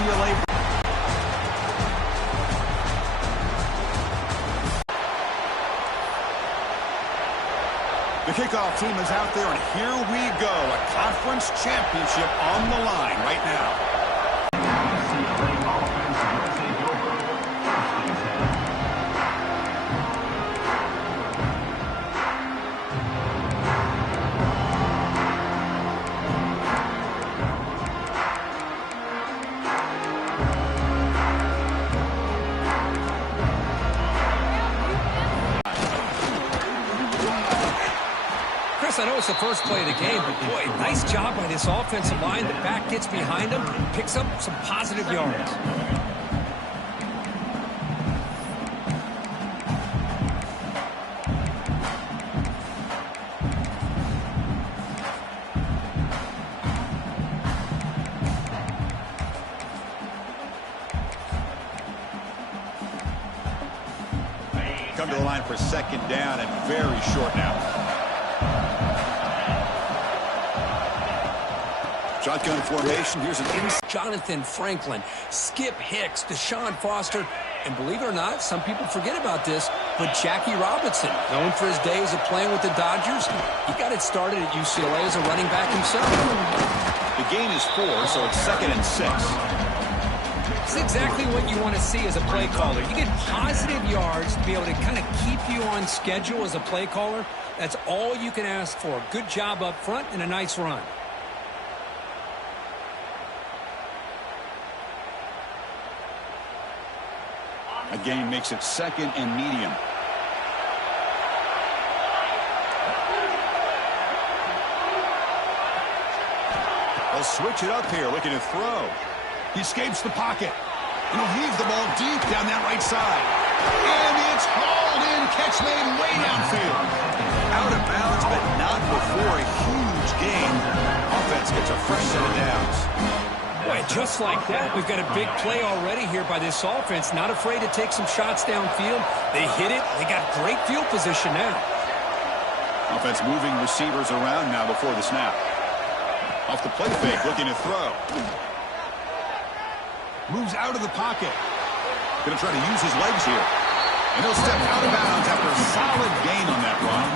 UCLA. The kickoff team is out there, and here we go. A conference championship on the line right now. I know it's the first play of the game, but boy, nice job by this offensive line. The back gets behind him, picks up some positive yards. Come to the line for second down and very short now. Shotgun formation. Here's an inside. Jonathan Franklin, Skip Hicks, Deshaun Foster, and believe it or not, some people forget about this, but Jackie Robinson, known for his days of playing with the Dodgers, he got it started at UCLA as a running back himself. The gain is 4, so it's 2nd and 6. It's exactly what you want to see as a play caller. You get positive yards to be able to kind of keep you on schedule as a play caller. That's all you can ask for. Good job up front and a nice run. A gain makes it 2nd and medium. They'll switch it up here, looking to throw. He escapes the pocket. And he'll heave the ball deep down that right side. And it's hauled in. Catch made way downfield. Out of bounds, but not before a huge gain. Offense gets a fresh set of downs. Boy, just like that, we've got a big play already here by this offense. Not afraid to take some shots downfield. They hit it. They got great field position now. Offense moving receivers around now before the snap. Off the play fake, looking to throw. Moves out of the pocket. Going to try to use his legs here. And he'll step out of bounds after a solid gain on that run.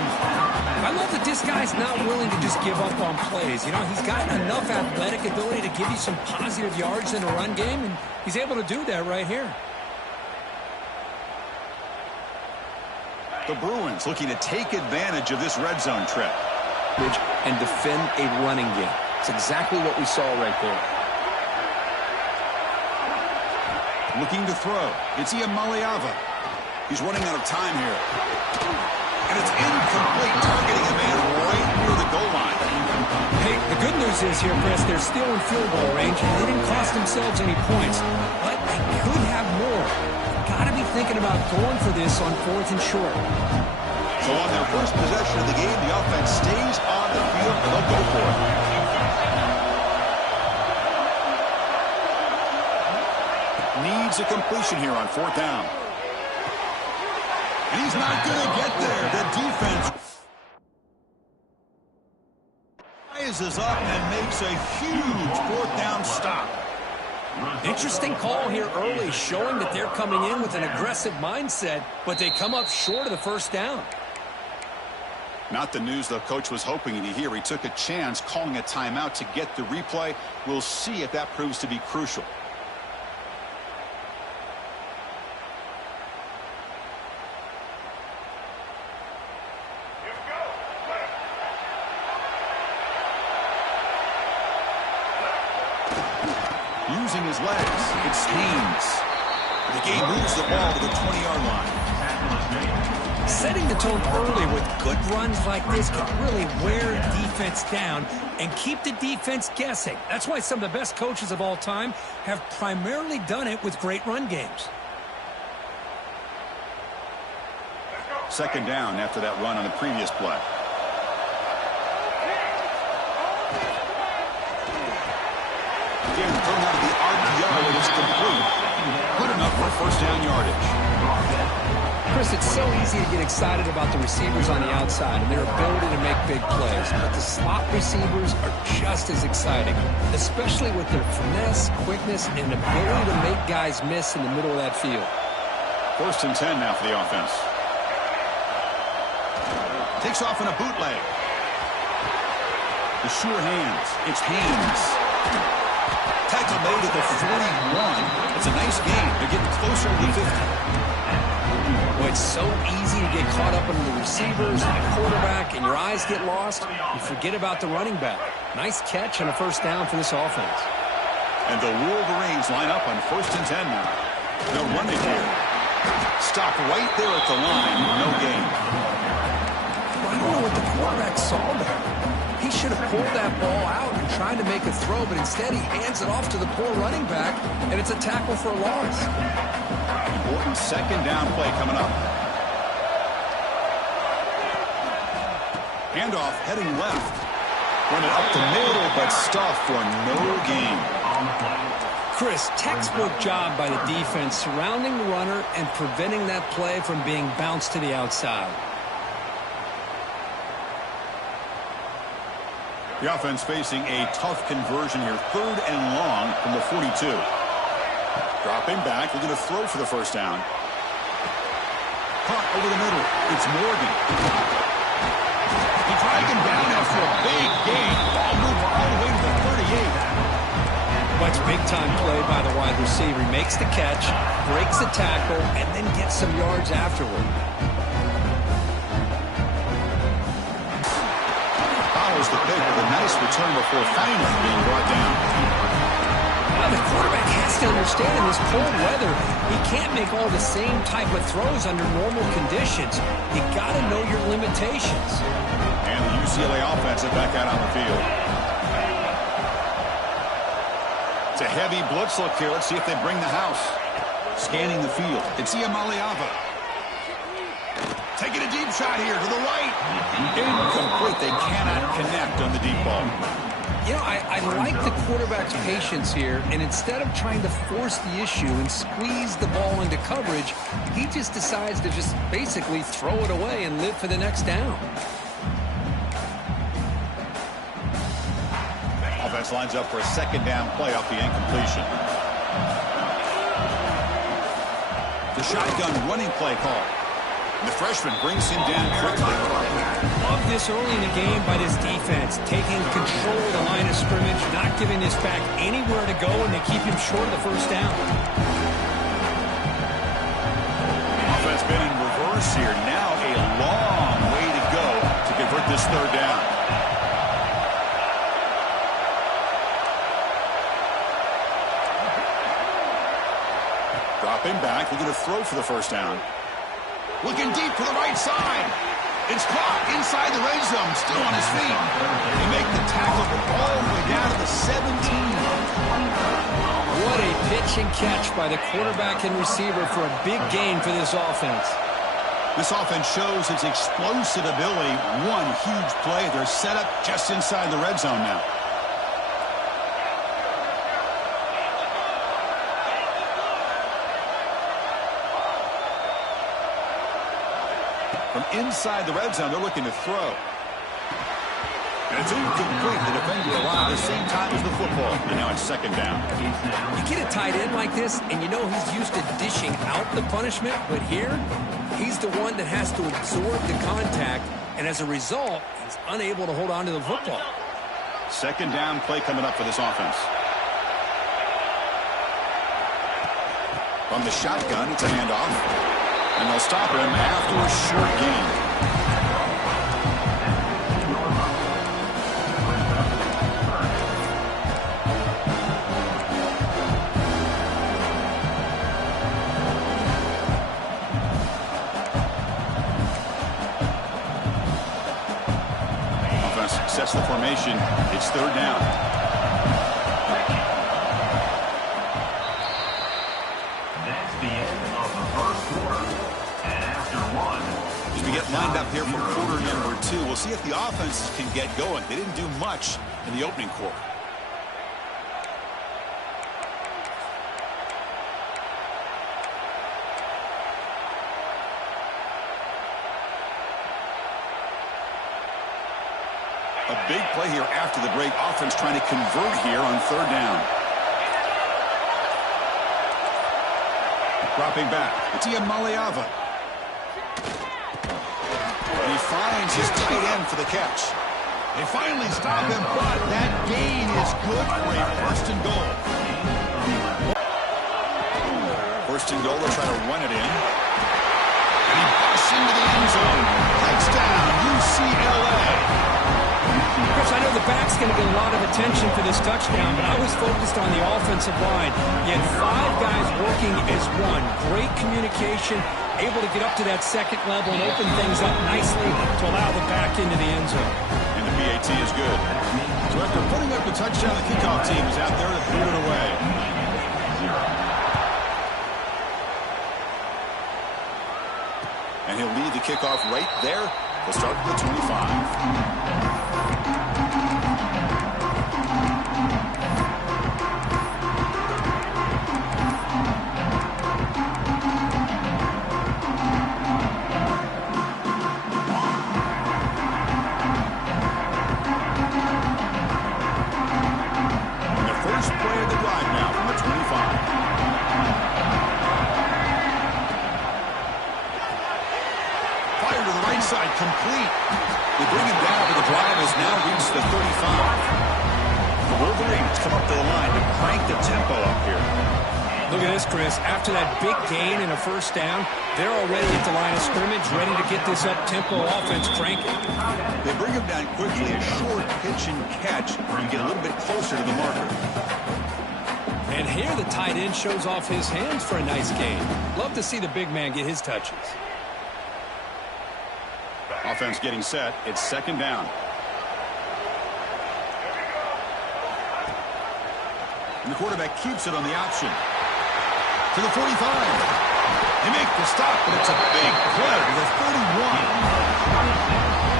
I love that this guy's not willing to just give up on plays. You know, he's got enough athletic ability to give you some positive yards in a run game, and he's able to do that right here. The Bruins looking to take advantage of this red zone trip. And defend a running game. It's exactly what we saw right there. Looking to throw. It's Ncaa26. He's running out of time here. And it's incomplete, targeting a man right near the goal line. Hey, the good news is here, Chris, they're still in field goal range, and they didn't cost themselves any points. But they could have more. Got to be thinking about going for this on 4th and short. So on their first possession of the game, the offense stays on the field, and they'll go for it. Needs a completion here on 4th down. And he's not going to get there. The defense rises up and makes a huge 4th down stop. Interesting call here early, showing that they're coming in with an aggressive mindset, but they come up short of the 1st down. Not the news the coach was hoping to hear. He took a chance calling a timeout to get the replay. We'll see if that proves to be crucial. Using his legs, it's Haynes. The game moves the ball to the 20-yard line. Setting the tone early with good runs like this can really wear defense down and keep the defense guessing. That's why some of the best coaches of all time have primarily done it with great run games. 2nd down after that run on the previous play. Again, thrown out of the RPO, and it's complete. Good enough for 1st down yardage. Chris, Chris, it's so easy to get excited about the receivers on the outside and their ability to make big plays, but the slot receivers are just as exciting, especially with their finesse, quickness, and ability to make guys miss in the middle of that field. 1st and 10 now for the offense. Takes off in a bootleg. The sure hands. It's Haynes. Tackle made at the 41. It's a nice gain. They're getting closer to the 50. Well, it's so easy to get caught up in the receivers and the quarterback, and your eyes get lost. You forget about the running back. Nice catch and a 1st down for this offense. And the Wolverines line up on 1st and 10 now. They'll run it here. Stop right there at the line. No gain. Well, I don't know what the quarterback saw there. He should have pulled that ball out and tried to make a throw, but instead he hands it off to the poor running back, and it's a tackle for a loss. Important 2nd down play coming up. Handoff heading left. Run it up the middle, but stuffed for no gain. Chris, textbook job by the defense surrounding the runner and preventing that play from being bounced to the outside. The offense facing a tough conversion here. 3rd and long from the 42. Dropping back, looking to throw for the 1st down. Caught over the middle. It's Morgan. He dragged him down after a big gain. Ball moved all the way to the 38. Much big-time play by the wide receiver. He makes the catch, breaks the tackle, and then gets some yards afterward. Follows the pick with a nice return before finally being brought down. Well, the quarterback has to understand in this cold weather, he can't make all the same type of throws under normal conditions. You got to know your limitations. And the UCLA offensive back out on the field. It's a heavy blitz look here. Let's see if they bring the house. Scanning the field. It's Iamaleava. Taking a deep shot here to the right. Incomplete. They cannot connect on the deep ball. You know, I like the quarterback's patience here, and instead of trying to force the issue and squeeze the ball into coverage, he just decides to just basically throw it away and live for the next down. Offense lines up for a 2nd down play off the incompletion. The shotgun running play call. The freshman brings him down quickly. Love this early in the game by this defense, taking control of the line of scrimmage, not giving this back anywhere to go, and they keep him short of the 1st down. Offense been in reverse here. Now a long way to go to convert this 3rd down. Dropping back, looking to throw for the 1st down. Looking deep to the right side. It's caught inside the red zone, still on his feet. They make the tackle all the way down to the 17. What a pitch and catch by the quarterback and receiver for a big gain for this offense. This offense shows its explosive ability. One huge play. They're set up just inside the red zone now. From inside the red zone, they're looking to throw. And it's incomplete. The defender arrived at the same time as the football. And now it's 2nd down. You get a tight end like this, and you know he's used to dishing out the punishment, but here, he's the one that has to absorb the contact, and as a result, he's unable to hold on to the football. 2nd down play coming up for this offense. From the shotgun, it's a handoff. And they'll stop him after a short gain. Offense sets the formation. It's 3rd down. Lined up here for quarter number 2. We'll see if the offenses can get going. They didn't do much in the opening quarter. A big play here after the break. Offense trying to convert here on third down. Dropping back. It's Ncaa26. And he finds his tight end for the catch. They finally stop him, but that gain is good for a first and goal. First and goal, they'll try to run it in. And he busts into the end zone. Touchdown, UCLA. Chris, I know the back's going to get a lot of attention for this touchdown, but I was focused on the offensive line. You had 5 guys working as one. Great communication, able to get up to that second level and open things up nicely to allow the back into the end zone. And the PAT is good. So after putting up the touchdown, the kickoff team is out there to boot it away. And he'll lead the kickoff right there to start the 25. Side complete. They bring him down, but the drive has now reached the 35. The Wolverines come up to the line to crank the tempo up here. Look at this, Chris. After that big gain and a first down, they're already at the line of scrimmage, ready to get this up-tempo offense cranking. They bring him down quickly, a short pitch and catch, and get a little bit closer to the marker. And here the tight end shows off his hands for a nice gain. Love to see the big man get his touches. Offense getting set. It's second down. And the quarterback keeps it on the option. To the 45. They make the stop, but it's a big play to the 31.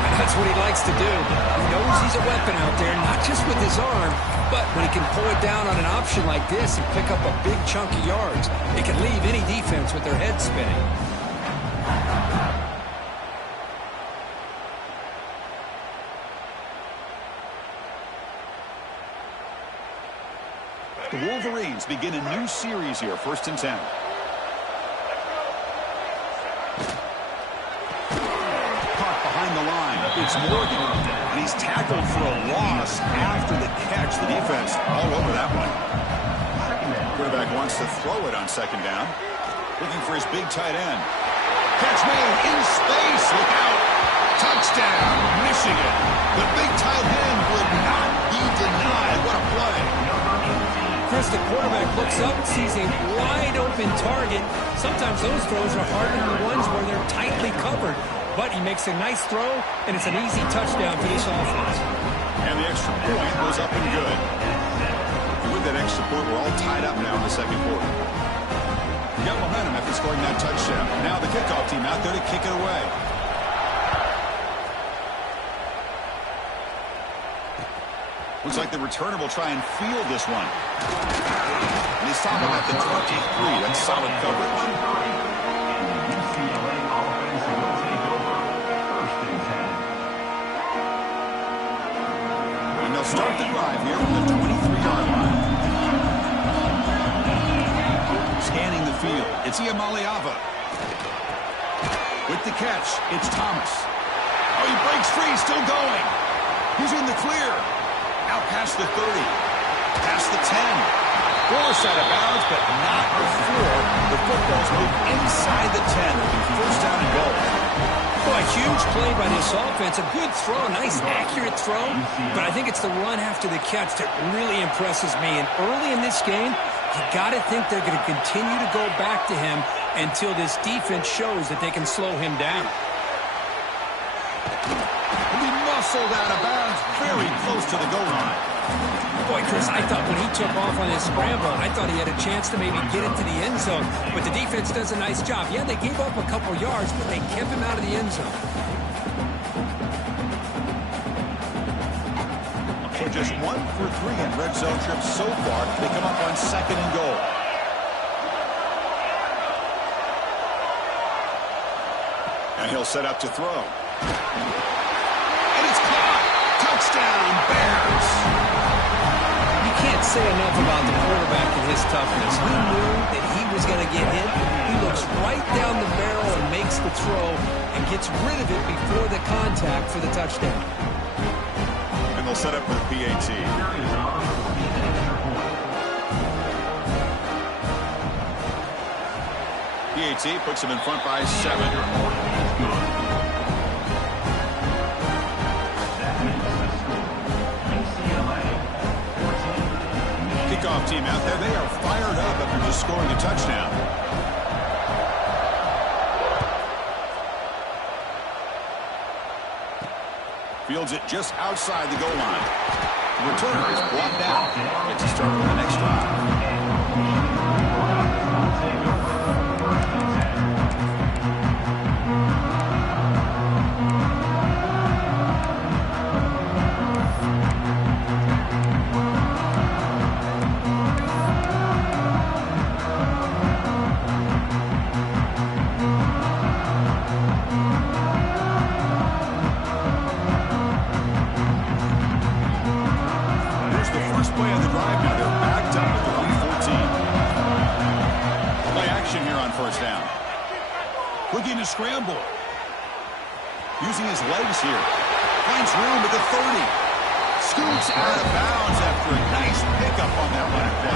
And that's what he likes to do. He knows he's a weapon out there, not just with his arm, but when he can pull it down on an option like this and pick up a big chunk of yards, it can leave any defense with their head spinning. The Wolverines begin a new series here, 1st and 10. Caught behind the line. It's Morgan, and he's tackled for a loss after the catch. The defense all over that one. Quarterback wants to throw it on second down. Looking for his big tight end. Catch made in space. Look out. Touchdown, Michigan. The big tight end would not be denied. What a play. Chris, the quarterback looks up, sees a wide-open target. Sometimes those throws are harder than the ones where they're tightly covered. But he makes a nice throw, and it's an easy touchdown for this offense. And the extra point goes up and good. And with that extra point, we're all tied up now in the second quarter. We got momentum after scoring that touchdown. Now the kickoff team out there to kick it away. Looks like the returner will try and field this one. And he's stopping at the 23. That's solid coverage. And they'll start the drive here from the 23-yard line. Scanning the field, it's Ncaa26. With the catch, it's Thomas. Oh, he breaks free, still going. He's in the clear. Out past the 30, past the 10. Forced out of bounds, but not before the football's moved inside the 10. It'll be first down and goal. Boy, huge play by this offense. A good throw, nice accurate throw. But I think it's the run after the catch that really impresses me. And early in this game, you got to think they're going to continue to go back to him until this defense shows that they can slow him down. Muscled out of bounds, very close to the goal line. Boy, Chris, I thought when he took off on his scramble, I thought he had a chance to maybe get into the end zone. But the defense does a nice job. Yeah, they gave up a couple yards, but they kept him out of the end zone. So just 1 for 3 in red zone trips so far. They come up on second and goal. And he'll set up to throw. And it's caught. Touchdown, Bears. You can't say enough about the quarterback and his toughness. He knew that he was going to get hit. He looks right down the barrel and makes the throw and gets rid of it before the contact for the touchdown. And they'll set up for the PAT. PAT puts him in front by 7. Kickoff team out there. They are fired up after just scoring a touchdown. Fields it just outside the goal line. The returner is blocked out. Gets a start on the next drive. Looking to scramble. Using his legs here. Finds room at the 30. Scoots out of bounds after a nice pickup on that last play.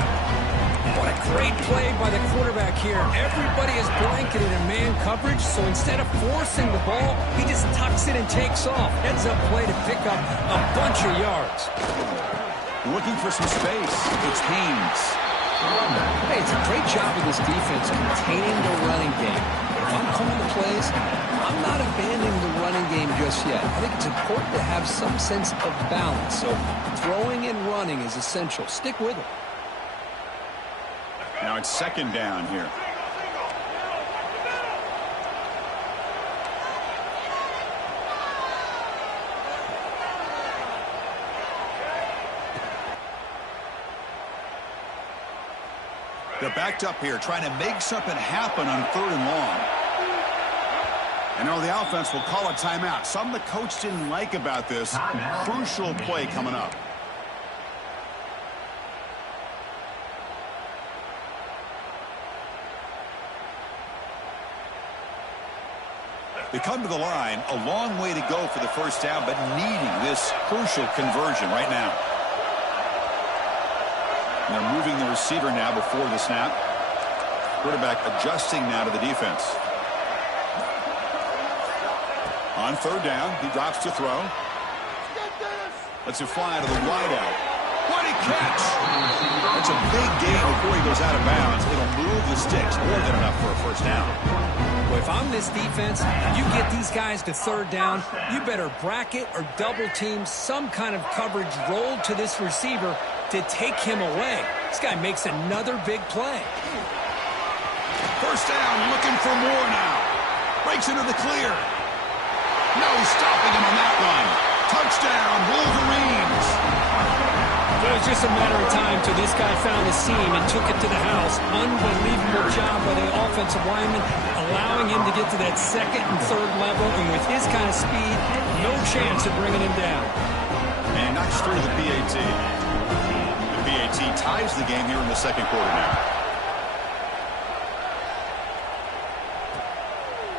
What a great play by the quarterback here. Everybody is blanketed in man coverage, so instead of forcing the ball, he just tucks it and takes off. Heads up play to pick up a bunch of yards. Looking for some space. It's Haynes. Hey, it's a great job of this defense containing the running game. If I'm calling the plays, I'm not abandoning the running game just yet. I think it's important to have some sense of balance. So throwing and running is essential. Stick with it. Now it's second down here. They're backed up here, trying to make something happen on 3rd and long. And now the offense will call a timeout. Something the coach didn't like about this. Crucial play coming up. They come to the line, a long way to go for the first down, but needing this crucial conversion right now. And they're moving the receiver now before the snap. Quarterback adjusting now to the defense. On 3rd down, he drops to throw. Lets it fly to the wideout. What a catch! That's a big gain before he goes out of bounds. It'll move the sticks, more than enough for a first down. Well, if I'm this defense, you get these guys to 3rd down, you better bracket or double team some kind of coverage rolled to this receiver to take him away. This guy makes another big play. First down, looking for more now. Breaks into the clear. No stopping him on that run. Touchdown, Wolverines. It was just a matter of time till this guy found the seam and took it to the house. Unbelievable job by the offensive lineman, allowing him to get to that 2nd and 3rd level. And with his kind of speed, no chance of bringing him down. And knocks through the PAT. The PAT ties the game here in the 2nd quarter now.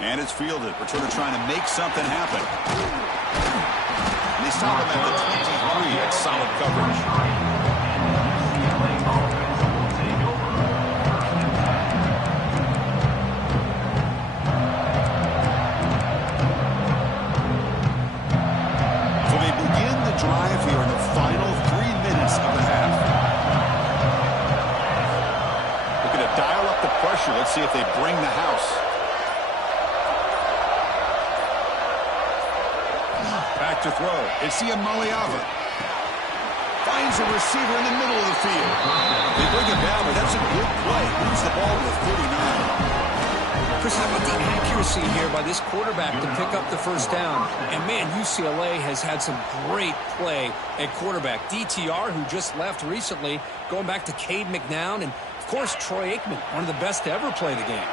And it's fielded. Returner trying to make something happen. And they stop him at the 23. That's solid coverage. So they begin the drive here in the final 3 minutes of the half. Looking to dial up the pressure. Let's see if they bring the house. Back to throw. It's Ncaa26. Finds a receiver in the middle of the field. They bring him down, but that's a good play. Moves the ball to the 39. Chris, how about the accuracy here by this quarterback to pick up the first down? And, man, UCLA has had some great play at quarterback. DTR, who just left recently, going back to Cade McNown, and, of course, Troy Aikman, one of the best to ever play the game.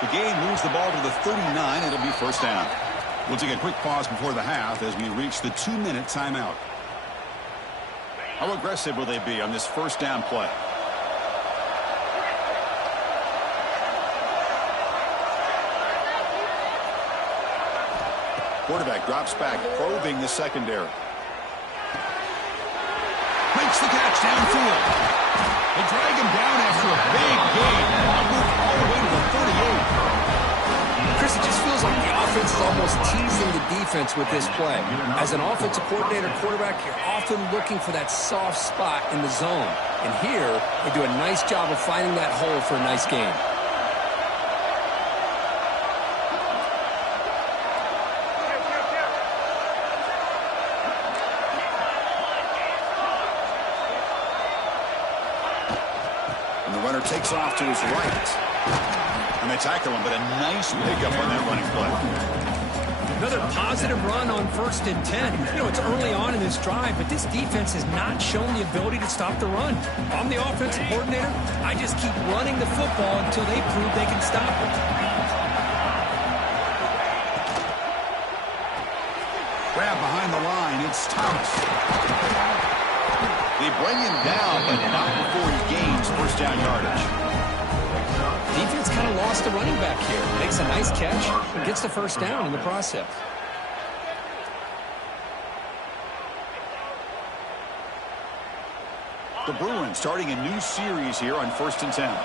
The game moves the ball to the 39. It'll be first down. We'll take a quick pause before the half as we reach the 2-minute timeout. How aggressive will they be on this first down play? Quarterback drops back, probing the secondary. Makes the catch downfield. They drag him down after a big gain. Moved all the way to the 38. Chris, it just feels like the offense is almost teasing the defense with this play. As an offensive coordinator, quarterback, you're often looking for that soft spot in the zone. And here, they do a nice job of finding that hole for a nice gain. And the runner takes off to his right. And they tackle him, but a nice pickup on that running play. Another positive run on 1st and 10. You know, it's early on in this drive, but this defense has not shown the ability to stop the run. If I'm the offensive coordinator, I just keep running the football until they prove they can stop it. Grab behind the line, it's Thomas. They bring him down, but not before he gains first down yardage. Defense kind of lost the running back here. Makes a nice catch and gets the first down in the process. The Bruins starting a new series here on 1st and 10.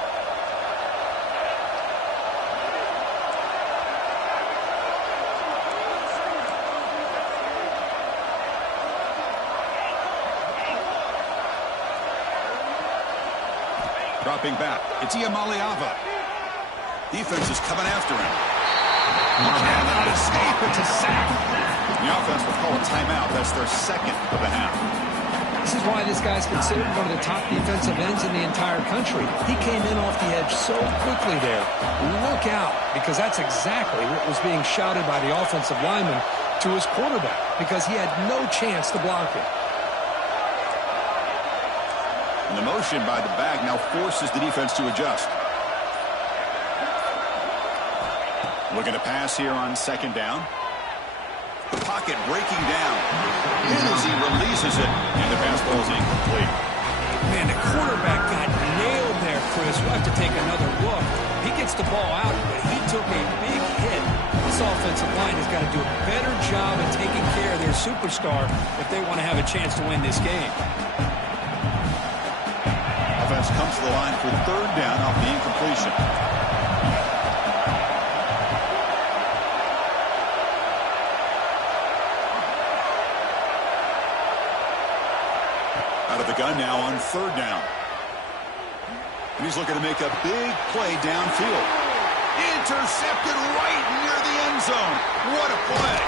Dropping back, it's Ncaa26. Defense is coming after him. He cannot escape. It's a sack. The offense will call a timeout. That's their second of the half. This is why this guy's considered one of the top defensive ends in the entire country. He came in off the edge so quickly there. Look out, because that's exactly what was being shouted by the offensive lineman to his quarterback, because he had no chance to block it. And the motion by the back now forces the defense to adjust. Looking to pass here on 2nd down. The pocket breaking down. And as he releases it, and the pass ball is incomplete. Man, the quarterback got nailed there, Chris. We'll have to take another look. He gets the ball out, but he took a big hit. This offensive line has got to do a better job of taking care of their superstar if they want to have a chance to win this game. Offense comes to the line for 3rd down off the incompletion. Out of the gun now on 3rd down. And he's looking to make a big play downfield. Intercepted right near the end zone. What a play.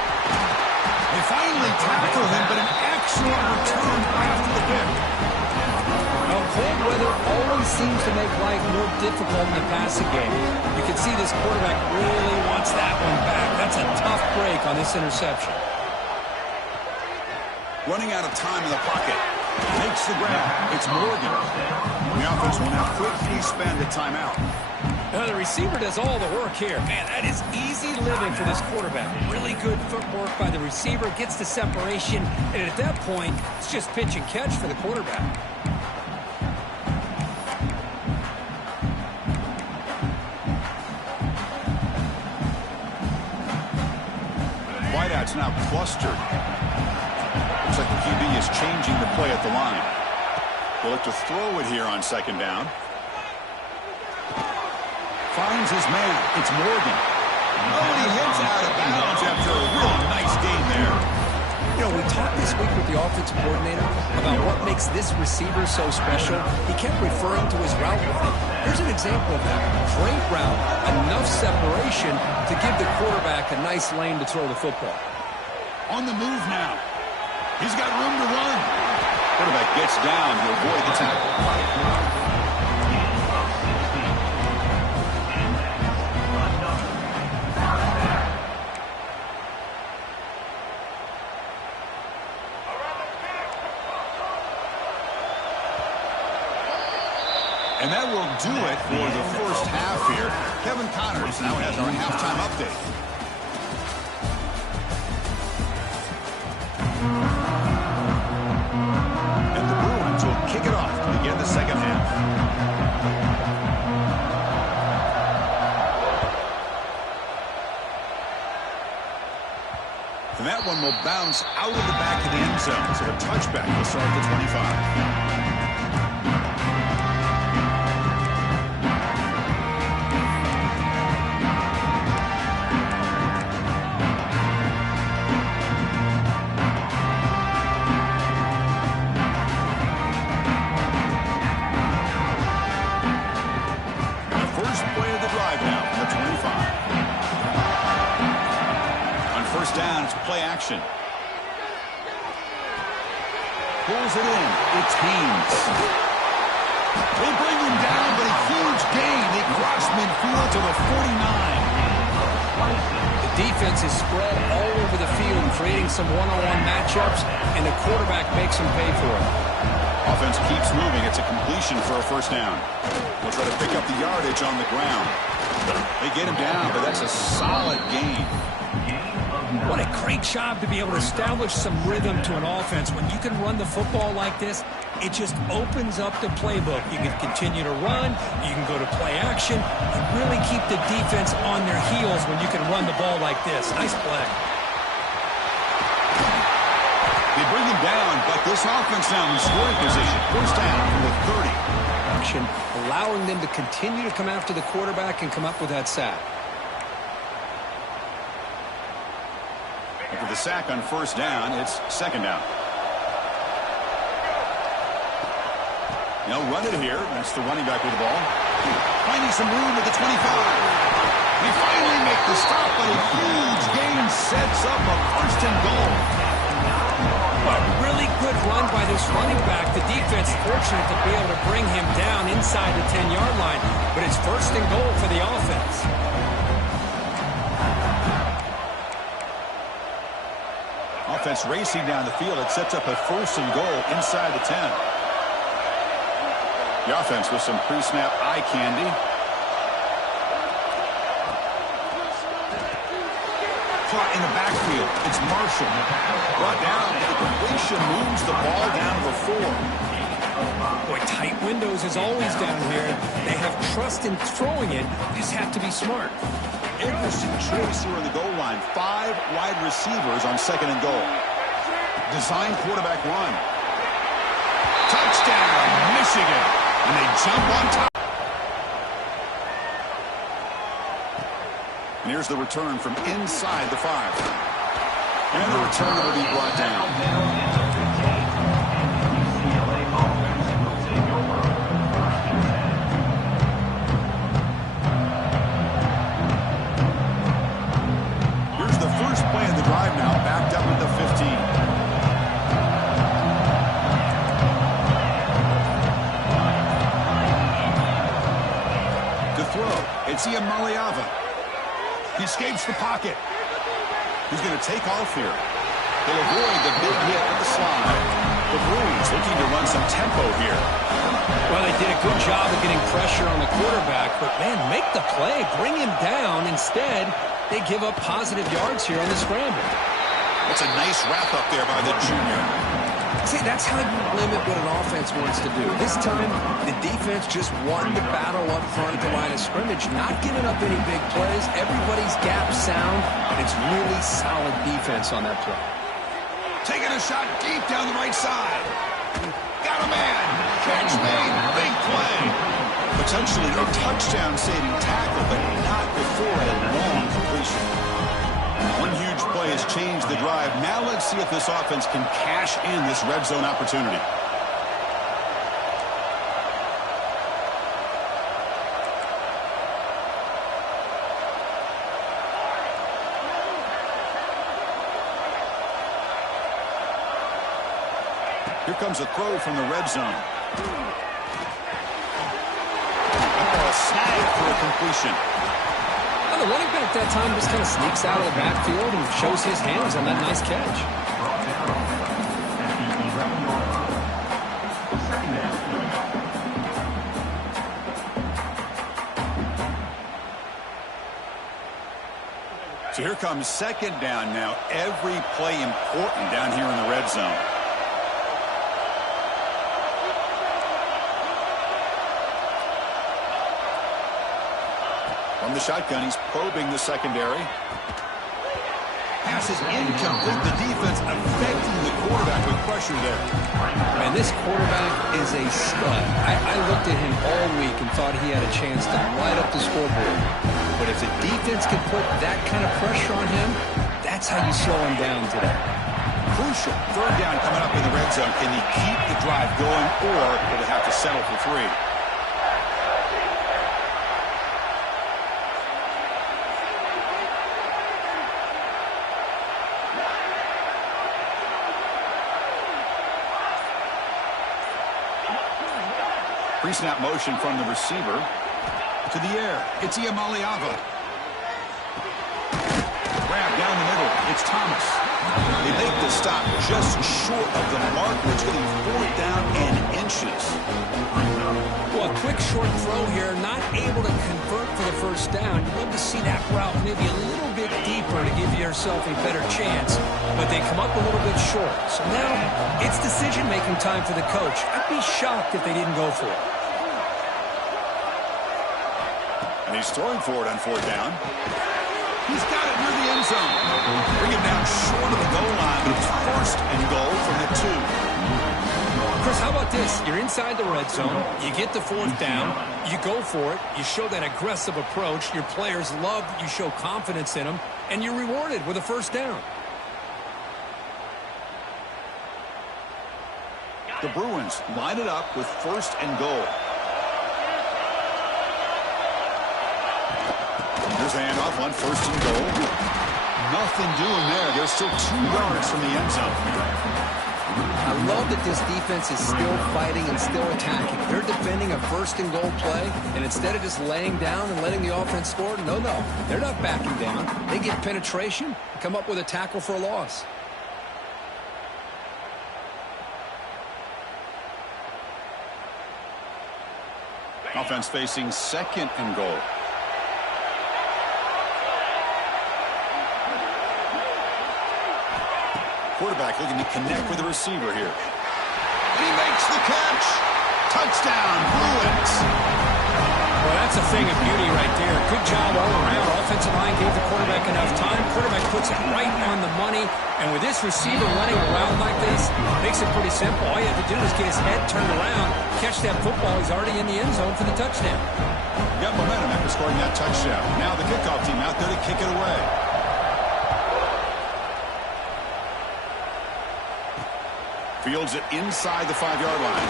They finally tackle him, but an excellent return after the pick. Well, cold weather always seems to make life more difficult in the passing game. You can see this quarterback really wants that one back. That's a tough break on this interception. Running out of time in the pocket. Makes the grab. It's Morgan. The offense will now quickly spend a timeout. Now the receiver does all the work here. Man, that is easy living for this quarterback. Really good footwork by the receiver. Gets the separation. And at that point, it's just pitch and catch for the quarterback. Wideout's now clustered. Looks like the QB is changing the play at the line. They'll look to throw it here on 2nd down. Finds his man. It's Morgan. Oh, and he hits out of bounds after a really nice game there. You know, we talked this week with the offensive coordinator about what makes this receiver so special. He kept referring to his route running. Here's an example of that. Great route, enough separation to give the quarterback a nice lane to throw the football. On the move now. He's got room to run. Quarterback gets down to avoid the tackle. And that will do it for the first half here. Kevin Connors now has our halftime update. And the Bruins will kick it off to begin the second half. And that one will bounce out of the back of the end zone. So a touchback will start at the 25. Down, it's play action. Pulls it in. It's Haynes. They bring him down, but a huge gain. They cross midfield to the 49. The defense is spread all over the field, creating some one-on-one matchups, and the quarterback makes them pay for it. Offense keeps moving. It's a completion for a first down. We'll try to pick up the yardage on the ground. They get him down, but that's a solid gain. What a great job to be able to establish some rhythm to an offense. When you can run the football like this, it just opens up the playbook. You can continue to run, you can go to play action, and really keep the defense on their heels when you can run the ball like this. Nice play. They bring him down, but this offense now in scoring position. First down from the 30. Action, allowing them to continue to come after the quarterback and come up with that sack. After the sack on first down, it's second down. They'll run it here. That's the running back with the ball. Finding some room at the 25. They finally make the stop, but a huge gain sets up a first and goal. A really good run by this running back. The defense fortunate to be able to bring him down inside the 10-yard line, but it's first and goal for the offense. Offense racing down the field. It sets up a first and goal inside the 10. The offense with some pre-snap eye candy. Caught in the backfield. It's Marshall. Brought down, and the completion moves the ball down to 4. Boy, tight windows is always down here. They have trust in throwing it. You just have to be smart. Interesting choice here on the goal line. 5 wide receivers on second and goal. Design quarterback run. Touchdown, Michigan. And they jump on top. And here's the return from inside the 5. And the return will be brought down. It's Ncaa26. He escapes the pocket. He's going to take off here. He'll avoid the big hit at the slide. The Bruins looking to run some tempo here. Well, they did a good job of getting pressure on the quarterback, but, man, make the play. Bring him down. Instead, they give up positive yards here on the scramble. That's a nice wrap-up there by the junior. See, that's how you limit what an offense wants to do. This time, the defense just won the battle up front at the line of scrimmage, not giving up any big plays. Everybody's gap sound, and it's really solid defense on that play. Taking a shot deep down the right side. Got a man. Catch made. Big play. Potentially a touchdown-saving tackle, but not before a long completion. One huge play has changed the drive. Now let's see if this offense can cash in this red zone opportunity. Here comes a throw from the red zone. A snag for a completion. The running back that time just kind of sneaks out of the backfield and shows his hands on that nice catch. So here comes second down now. Every play important down here in the red zone. From the shotgun, he's probing the secondary. Pass is incomplete. The defense affecting the quarterback with pressure there. Man, this quarterback is a stud. I looked at him all week and thought he had a chance to light up the scoreboard. But if the defense can put that kind of pressure on him, that's how you slow him down today. Crucial. Third down coming up in the red zone. Can he keep the drive going, or will they have to settle for 3? Pre-snap motion from the receiver to the air. It's Ncaa26. Grab down the middle. It's Thomas. They make the stop just short of the mark. It's going to be 4th down and inches. Well, a quick short throw here, not able to convert for the first down. You'd love to see that route maybe a little bit deeper to give yourself a better chance, but they come up a little bit short. So now it's decision-making time for the coach. I'd be shocked if they didn't go for it. And he's throwing for it on 4th down. He's got it near the end zone. Bring him down short of the goal line, but it's 1st and goal from the 2. Chris, how about this? You're inside the red zone. You get the 4th down. You go for it. You show that aggressive approach. Your players love that you show confidence in them, and you're rewarded with a 1st down. The Bruins line it up with 1st and goal. Here's a handoff on 1st and goal. Nothing doing there. They're still 2 yards from the end zone. I love that this defense is still fighting and still attacking. They're defending a 1st and goal play, and instead of just laying down and letting the offense score, no, they're not backing down. They get penetration and come up with a tackle for a loss. Offense facing 2nd and goal. Quarterback looking to connect with the receiver here. He makes the catch. Touchdown, Bruins. Well, that's a thing of beauty right there. Good job all around. Offensive line gave the quarterback enough time. Quarterback puts it right on the money. And with this receiver running around like this, makes it pretty simple. All you have to do is get his head turned around, catch that football. He's already in the end zone for the touchdown. Got momentum after scoring that touchdown. Now the kickoff team out there to kick it away. Fields it inside the 5-yard line.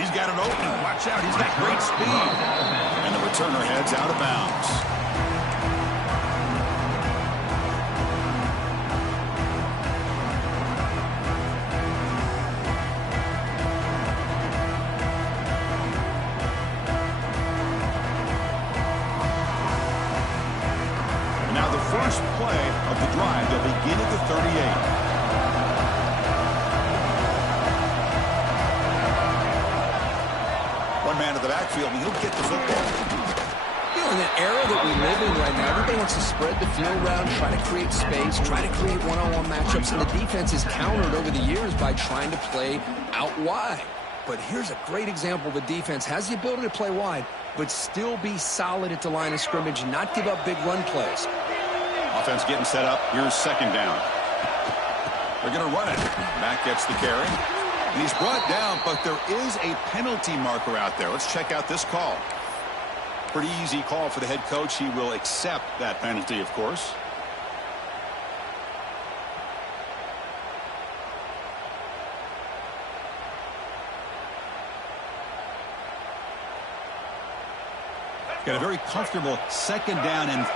He's got it open. Watch out. He's got great speed. And the returner heads out of bounds. And now the first play of the drive. They'll begin at the 38. Man of the backfield, and he'll get the football. You know, in the era that we live in right now, everybody wants to spread the field around, try to create space, try to create one-on-one matchups, and the defense is countered over the years by trying to play out wide. But here's a great example. The defense has the ability to play wide, but still be solid at the line of scrimmage and not give up big run plays. Offense getting set up. Here's 2nd down. They're going to run it. Mack gets the carry. And he's brought down, but there is a penalty marker out there. Let's check out this call. Pretty easy call for the head coach. He will accept that penalty, of course. Got a very comfortable 2nd down and